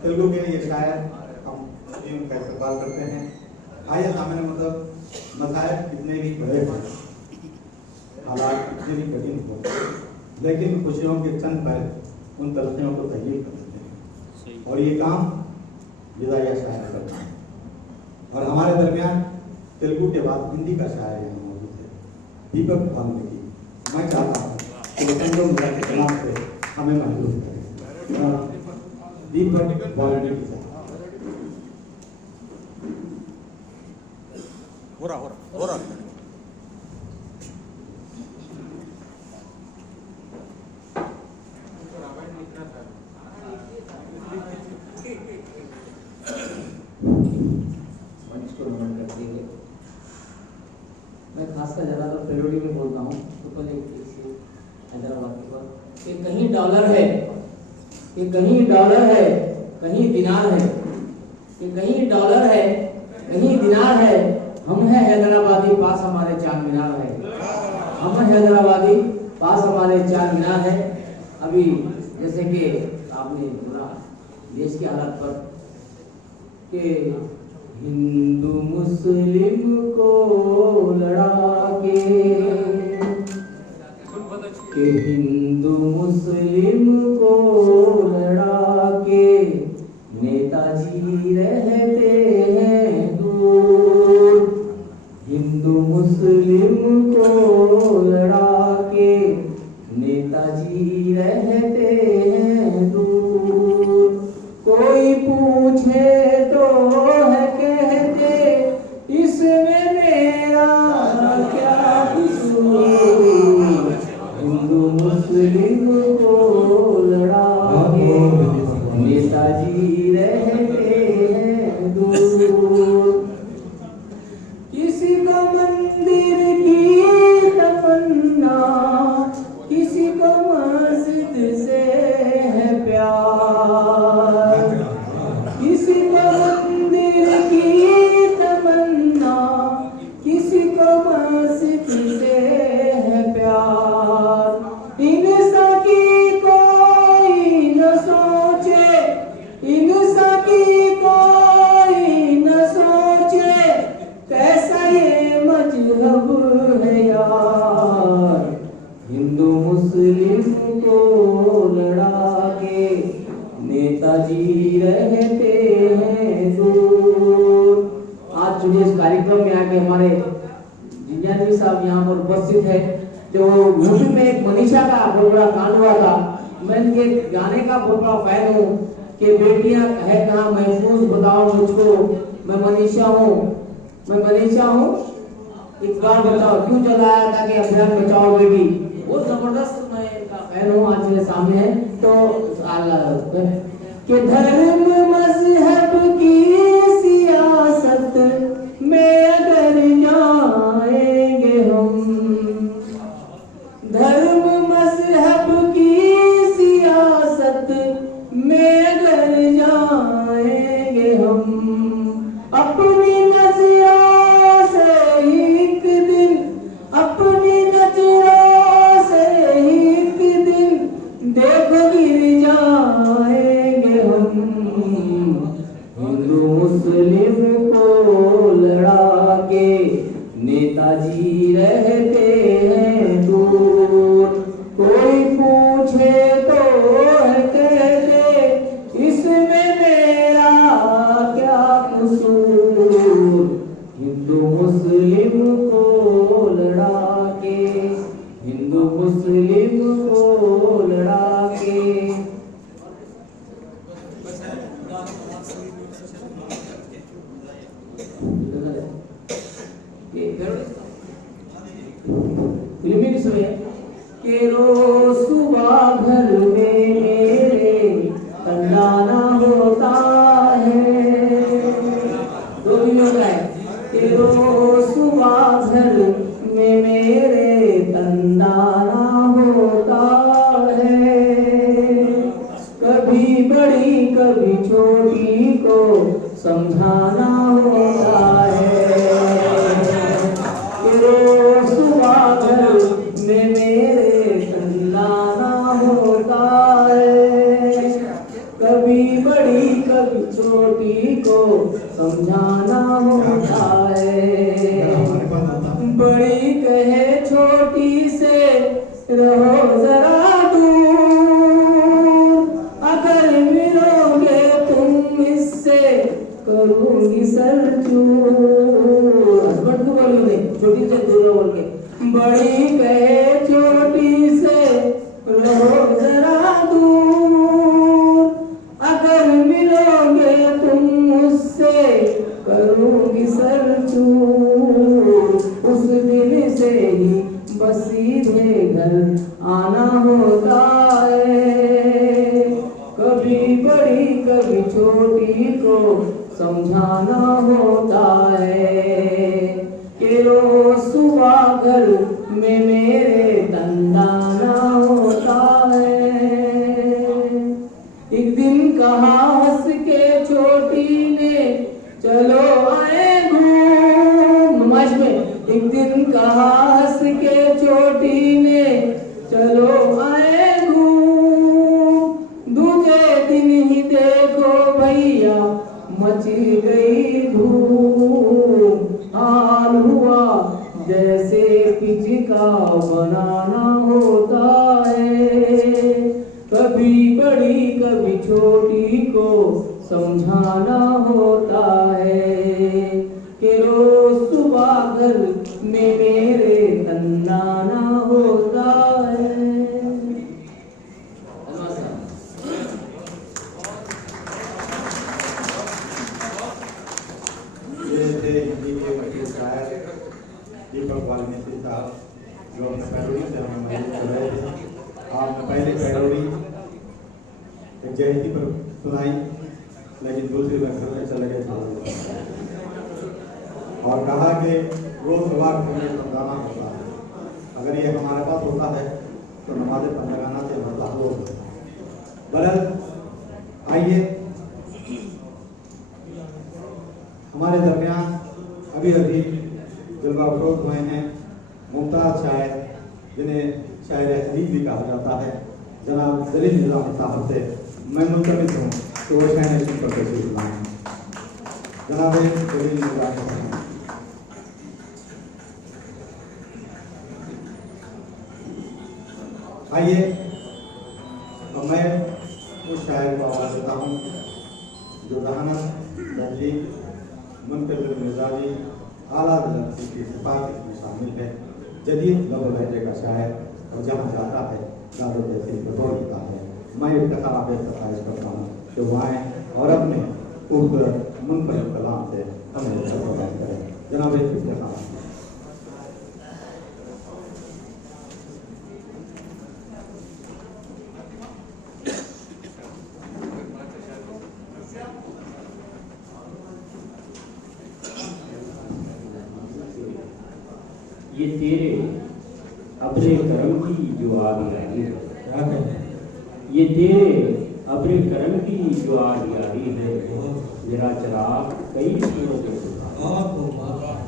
तेलुगु के ये शायर हम भी उनका इस्तेमाल करते हैं। आइए सामने मतलब मसाइल कितने भी बड़े हैं, हालात कितने भी कठिन हो, लेकिन खुशियों के चंद पल उन तलखियों को तहलील कर देते हैं और ये काम विदाया शायर करता है। और हमारे दरमियान तेलुगु के बाद हिंदी का शायर यहाँ मौजूद है, दीपक वाल्मीकि। मैं चाहता हूँ कि वो संजो मेरा के नाम से हमें महसूस करें। दीपक वाल्मीकि हो रहा मंच को नमन करते हुए मैं खासकर ज़्यादातर पेलोडी में बोलता हूँ, तो पहले हैदराबाद के बाद कि कहीं डॉलर है, कि कहीं डॉलर है, कहीं दिनार है, कि कहीं डॉलर है, कहीं दिनार है, हम हैं हैदराबादी, पास हमारे चार मीनार है। हम हैं हैदराबादी, पास हमारे चार मीनार है। अभी जैसे कि आपने बोला देश के हालात पर कि हिंदू मुस्लिम को लड़ा के हिंदू मुस्लिम को लड़ा के नेताजी रहते हैं दूर। हिंदू मुस्लिम को लड़ा के नेताजी रहते हैं दूर। कोई पूछे तो है कहते इसमें मेरा क्या कसूर। हिंदू मुस्लिम को लड़ा के नेताजी रहते हैं दूर। किसी को मंदिर की तमन्ना, किसी को मस्जिद से है प्यार। किसी को मंदिर की तमन्ना, किसी को मस्जिद से है प्यार। इंसान की कोई न सोचे, इंसान की कोई न सोचे, कैसा ये मजहब है यार। हिंदू मुस्लिम को लड़ा के नेताजी रहते हैं दूर। आज चुनिए इस कार्यक्रम में आके हमारे जिंजानी साहब यहाँ पर उपस्थित है। जो यूपी में एक मनीषा का बहुत बड़ा कांड हुआ था, मैं इनके गाने का बहुत बड़ा फैन हूँ कि बेटियां है कहाँ महफूज बताओ मुझको, मैं मनीषा हूँ, मैं मनीषा हूँ, एक बार बचाओ। क्यों चलाया था कि अभियान बचाओ बेटी, वो जबरदस्त मैं का फैन हूँ। आज मेरे सामने है तो कि धर्म मजहब की सियासत में अगर जाएंगे हम, धर्म मजहब की सियासत में अगर जाएंगे हम, अपनी नजरों से एक दिन, अपनी नजरों से एक दिन देखो गिर जाएंगे हम। हिंदू मुस्लिम को लड़ा के नेताजी रहते हैं दूर। कोई पूछे तो है कहते इसमें मेरा क्या कसूर। हिंदू मुस्लिम को लड़ा के, हिंदू मुस्लिम को लड़ा के। फिल्मी भी सुनिए कि रोज सुबह घर में मेरे कंडाना होता है। दो दिन होता है कि रोज सुबह घर में मेरे कंडाना होता है। कभी बड़ी कभी छोटी को समझाना होता है। रोज सुबह घर में मेरे कंडाना होता है। छोटी को समझाना होता है। बड़ी कहे छोटी से रहो जरा दूर, अगर मिलोगे तुम इससे करूंगी सर चूर। हस्बैंड को बोलोगे छोटी से दूर बोल के, बड़ी कहे छोटी से रहो जरा दूर, अगर मिलोगे तुम उससे करूंगी सर चूर। उस दिन से ही बस सीधे घर आना होता है। कभी बड़ी कभी छोटी को समझाना होता है कि रोज सुबह घर में मेरे तंदाना होता है। एक दिन कहा हंस के छोटी ने चलो आए घूम, नुमाइश में एक दिन कहा हंस के छोटी ने चलो आए घूम, दूसरे दिन ही देखो भैया मची गई धूम। हाल हुआ जैसे पिच का बनाना होता है। कभी बड़ी कभी छोटी को समझाना होता है कि रोज सुबह घर में मेरे तन्नाना होता है। ये थे हिंदी के मशहूर शायर दीपक वाल्मीकि साहब, जो अपने पैरोडी से हमें मदद कर रहे थे। आपने पहले पैरोडी एक जयंती पर सुनाई, लेकिन दूसरी में घर में चले गए और कहा कि रोज सुबह में समझाना होता है। अगर ये हमारे पास होता है तो नमाज़ पर लगाना से मसला हो होता है। बहरहाल आइए, हमारे दरमियान अभी अभी जलवा अफरोज हुए हैं मुमताज़ शायर, जिन्हें शायर हदीस भी कहा जाता है, जनाब जलील निज़ामी साहब से मैं मुल्तमिस हूँ तो वो शायर सुनकर तशरीफ लाएं। जनाब जलील निज़ामी साहब। आइए, अब मैं उस शायर को आवाज़ देता हूँ जो जहानत, तहजीब, मुनकर मिजाजी, आला दर्जे की सिफात में शामिल है। जदीद लफ्ज़ लहजे का शायर और जहाँ जाता है गाजर जैसे बतौर देता है। मैं इफ्तिखार सफारिश करता हूँ कि वो आएँ और अपने खूबसूरत मुनफरिद कलाम से हमें सरफराज करें। जनाब इफ्तिखार। ये तेरे अपने कर्म की जो आग लगी है, ये तेरे अपने कर्म की जो आग लगी है। मेरा चिराग कई सूरतों को,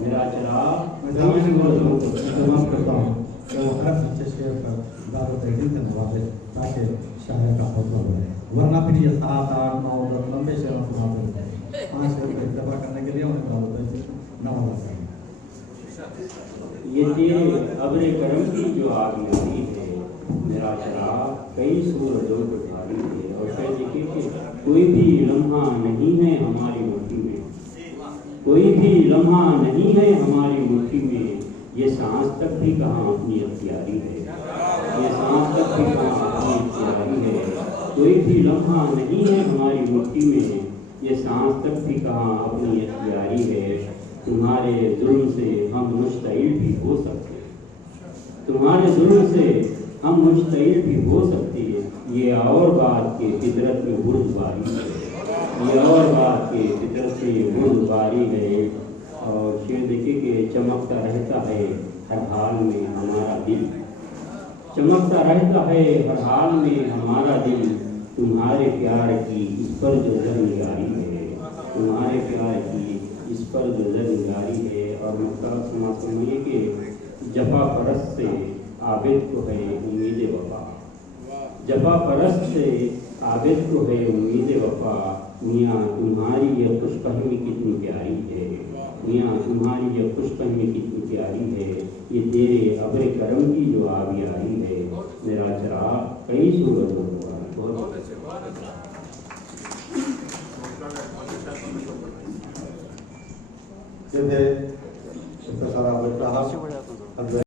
मेरा चिराग कई सूरतों को माफ करता हूँ कि वो हर अच्छे शेर पर दारुल तहजीब से नवाजे ताकि शायर का हौसला बढ़े, वरना फिर ये 7, 8, 9, 10 लंबे शेर सुनाते हैं। 5 शेर को इत्तेफाक करने के लिए उन्हें दारुल तहजीब नवाजा चाहिए। ये तेरे अब्रे करम की जो आग लगी है, मेरा चिराग कई सूरजों को भारी है। और शायद देखिए कि कोई भी लम्हा नहीं है हमारी मुट्ठी में, कोई भी लम्हा नहीं है हमारी मुट्ठी में। ये सांस तक भी कहाँ अपनी अख्तियारी है, ये सांस तक भी कहाँ अपनी अख्तियारी है। कोई भी लम्हा नहीं है हमारी मुट्ठी में, ये सांस तक भी कहाँ अपनी अख्तियारी है। तुम्हारे जुल्म से हम मुश्तइल भी हो सकते हैं, तुम्हारे जुल्म से हम मुश्तइल भी हो सकते हैं। ये और बात के फितरत में बुर्दबारी है, ये और बात के फितरत से ये बुर्दबारी है। और शेर देखिए कि चमकता रहता है हर हाल में हमारा दिल, चमकता रहता है हर हाल में हमारा दिल। तुम्हारे प्यार की इस पर जो जरनिगारी है, तुम्हारे प्यार की इस पर जो जरनिगारी है। और मुख्तार समझिए कि जफा परस्त से आबिद को है उम्मीद वफा, जफा परस्त से आबिद को है उम्मीद वफा, मियाँ तुम्हारी यह खुशफहमी कितनी प्यारी है, मियाँ तुम्हारी यह खुशफहमी कितनी प्यारी है, ये तेरे अब्र करम की जो आबियारी है, मेरा चिराग कई सूरतों को जैसे